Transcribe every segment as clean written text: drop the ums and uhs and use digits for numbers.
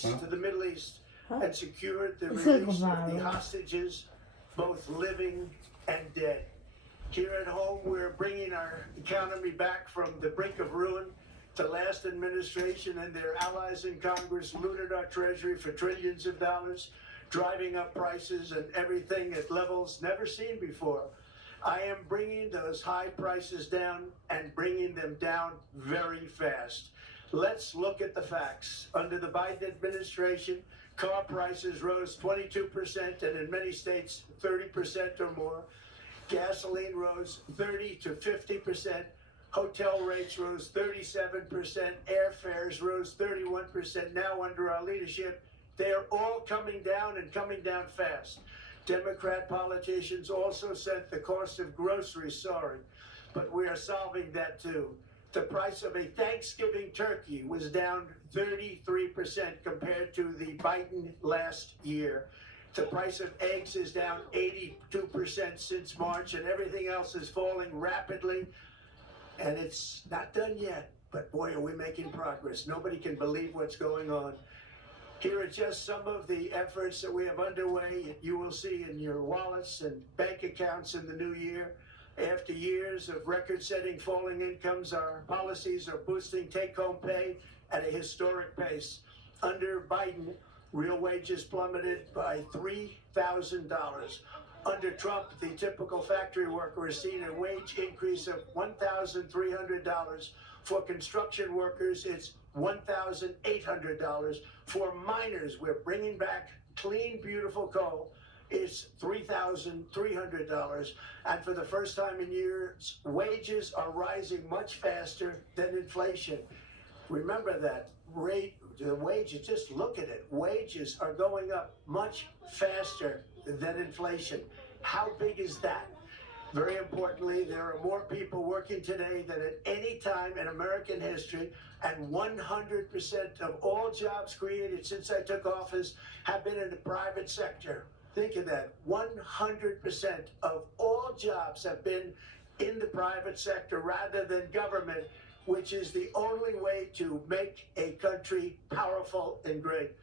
peace to the Middle East and secured the release of the hostages, both living and dead. Here at home, we're bringing our economy back from the brink of ruin. The last administration and their allies in Congress looted our treasury for trillions of dollars, driving up prices and everything at levels never seen before. I am bringing those high prices down and bringing them down very fast. Let's look at the facts. Under the Biden administration, car prices rose 22% and in many states 30% or more. Gasoline rose 30 to 50%. Hotel rates rose 37%. Airfares rose 31%. Now under our leadership, they are all coming down and coming down fast. Democrat politicians also sent the cost of groceries soaring, but we are solving that too. The price of a Thanksgiving turkey was down 33% compared to the Biden last year. The price of eggs is down 82% since March, and everything else is falling rapidly. And it's not done yet, but boy, are we making progress. Nobody can believe what's going on. Here are just some of the efforts that we have underway. You will see in your wallets and bank accounts in the new year. After years of record-setting falling incomes, our policies are boosting take-home pay at a historic pace. Under Biden, real wages plummeted by $3,000. Under Trump, the typical factory worker has seen a wage increase of $1,300. For construction workers, it's $1,800. For miners, we're bringing back clean, beautiful coal. It's $3,300. And for the first time in years, wages are rising much faster than inflation. Remember that the wages, just look at it. Wages are going up much faster than inflation. How big is that? Very importantly, there are more people working today than at any time in American history, and 100% of all jobs created since I took office have been in the private sector. Think of that. 100% of all jobs have been in the private sector rather than government, which is the only way to make a country powerful and great.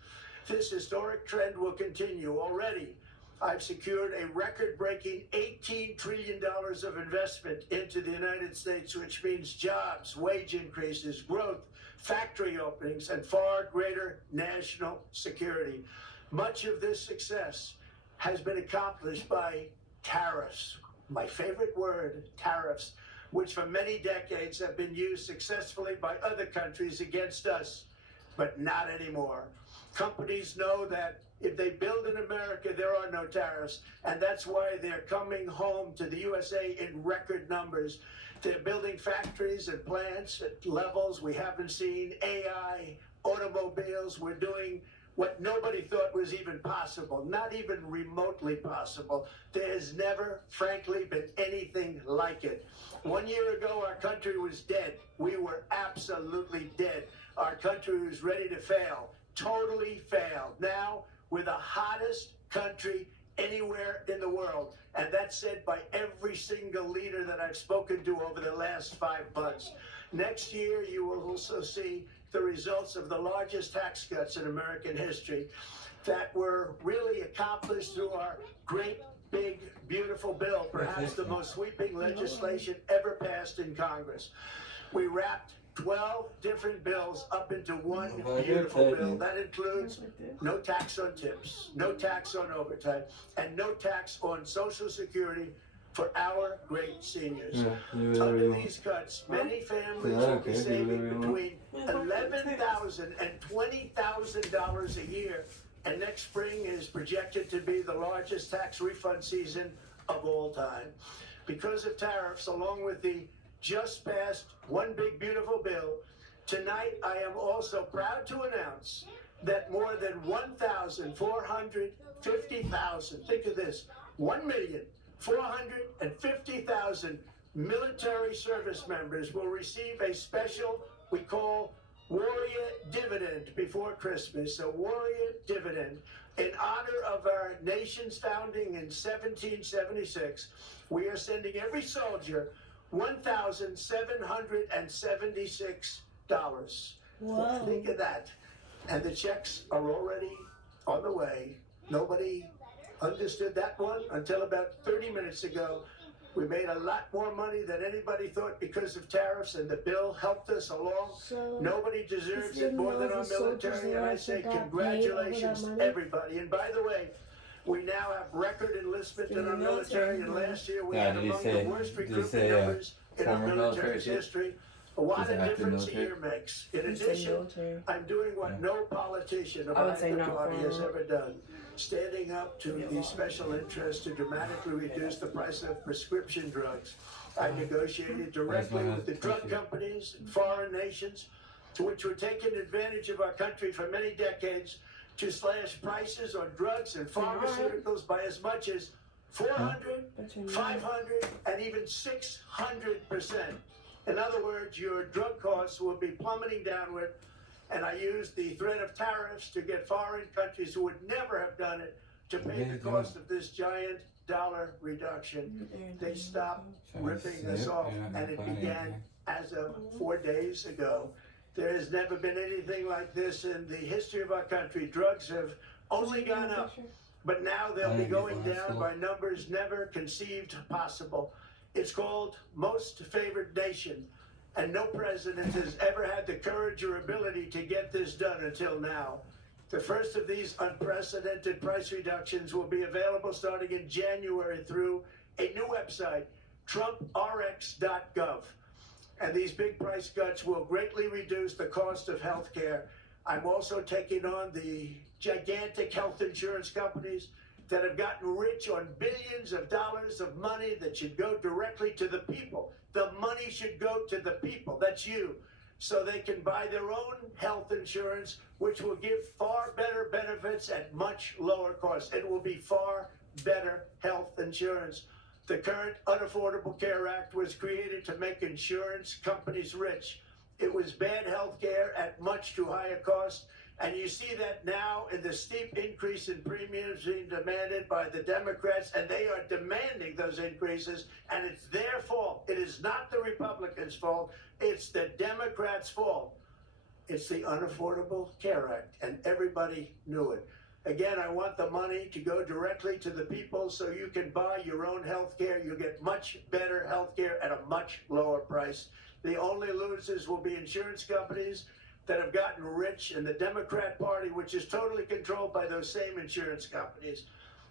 This historic trend will continue. Already, I've secured a record-breaking $18 trillion of investment into the United States, which means jobs, wage increases, growth, factory openings, and far greater national security. Much of this success has been accomplished by tariffs. My favorite word, tariffs, which for many decades have been used successfully by other countries against us, but not anymore. Companies know that if they build in America, there are no tariffs, and that's why they're coming home to the USA in record numbers. They're building factories and plants at levels we haven't seen. AI, automobiles, we're doing what nobody thought was even possible, not even remotely possible. There has never, frankly, been anything like it. 1 year ago, our country was dead. We were absolutely dead. Our country was ready to fail, totally fail. Now, we're the hottest country anywhere in the world. And that's said by every single leader that I've spoken to over the last 5 months. Next year, you will also see the results of the largest tax cuts in American history that were really accomplished through our great, big, beautiful bill, perhaps the most sweeping legislation ever passed in Congress. We wrapped 12 different bills up into one beautiful bill. That includes no tax on tips, no tax on overtime, and no tax on Social Security for our great seniors. Under these cuts, many families will be saving between $11,000 and $20,000 a year, and next spring is projected to be the largest tax refund season of all time. Because of tariffs, along with the just passed One Big Beautiful Bill, tonight I am also proud to announce that more than 1,450,000, think of this, 1,450,000 military service members will receive a special, we call Warrior Dividend before Christmas, a Warrior Dividend. In honor of our nation's founding in 1776, we are sending every soldier $1,776. Whoa. Think of that. and the checks are already on the way. Nobody understood that one until about 30 minutes ago. We made a lot more money than anybody thought because of tariffs, and the bill helped us along. So, Nobody deserves it more than our military, and I say congratulations, everybody. And by the way, we now have record enlistment in our military, and last year we had among the worst recruitment numbers in our military's history. What a difference a year makes. In addition, I'm doing what no politician of either party has ever done. Standing up to the special interests to dramatically reduce the price of prescription drugs. I negotiated directly with the drug companies and foreign nations, to which were taking advantage of our country for many decades, to slash prices on drugs and pharmaceuticals by as much as 400, 500, and even 600%. In other words, your drug costs will be plummeting downward, and I used the threat of tariffs to get foreign countries who would never have done it to pay the cost of this giant dollar reduction. They stopped ripping us off, and it began as of 4 days ago. There has never been anything like this in the history of our country. Drugs have only gone up, but now they'll be going down by numbers never conceived possible. It's called Most Favored Nation, and no president has ever had the courage or ability to get this done until now. The first of these unprecedented price reductions will be available starting in January through a new website, TrumpRx.gov. And these big price cuts will greatly reduce the cost of health care. I'm also taking on the gigantic health insurance companies that have gotten rich on billions of dollars of money that should go directly to the people. The money should go to the people, that's you, so they can buy their own health insurance, which will give far better benefits at much lower cost. It will be far better health insurance. The current Unaffordable Care Act was created to make insurance companies rich. It was bad health care at much too high a cost. And you see that now in the steep increase in premiums being demanded by the Democrats, and they are demanding those increases, and it's their fault. It is not the Republicans' fault. It's the Democrats' fault. It's the Unaffordable Care Act, and everybody knew it. Again, I want the money to go directly to the people so you can buy your own health care. You'll get much better health care at a much lower price. The only losers will be insurance companies that have gotten rich, and the Democrat Party, which is totally controlled by those same insurance companies.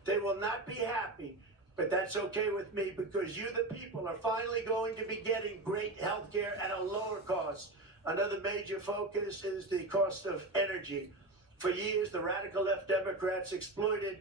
They will not be happy, but that's okay with me, because you, the people, are finally going to be getting great health care at a lower cost. Another major focus is the cost of energy. For years, the radical left Democrats exploited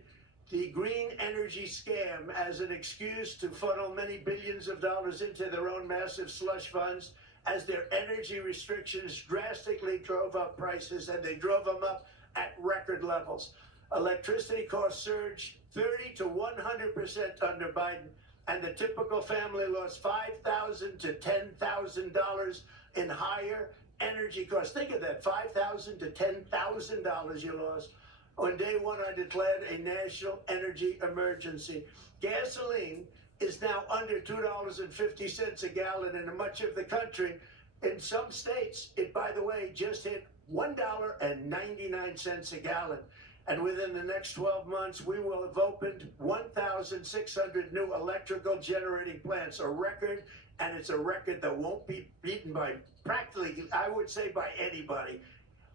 the green energy scam as an excuse to funnel many billions of dollars into their own massive slush funds, as their energy restrictions drastically drove up prices, and they drove them up at record levels. Electricity costs surged 30 to 100% under Biden, and the typical family lost $5,000 to $10,000 in higher energy costs. Think of that, $5,000 to $10,000 you lost. On day one, I declared a national energy emergency. Gasoline is now under $2.50 a gallon in much of the country. In some states, it, by the way, just hit $1.99 a gallon. And within the next 12 months, we will have opened 1,600 new electrical generating plants, a record, and it's a record that won't be beaten by practically, I would say, by anybody,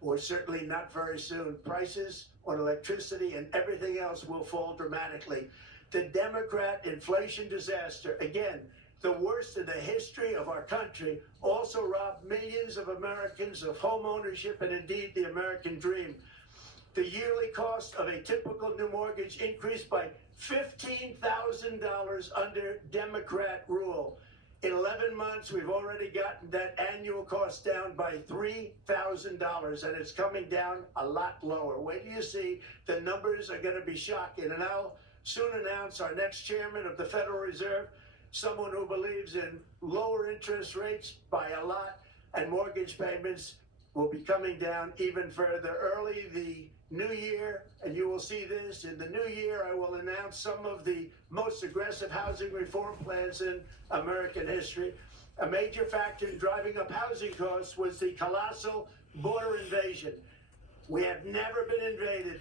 or certainly not very soon. Prices on electricity and everything else will fall dramatically. The Democrat inflation disaster, again, the worst in the history of our country, also robbed millions of Americans of home ownership and indeed the American dream. The yearly cost of a typical new mortgage increased by $15,000 under Democrat rule. In 11 months, we've already gotten that annual cost down by $3,000, and it's coming down a lot lower. Wait till you see, the numbers are going to be shocking. And I'll soon announce our next chairman of the Federal Reserve, someone who believes in lower interest rates by a lot, and mortgage payments will be coming down even further. Early the new year, and you will see this, in the new year I will announce some of the most aggressive housing reform plans in American history. A major factor in driving up housing costs was the colossal border invasion. We have never been invaded.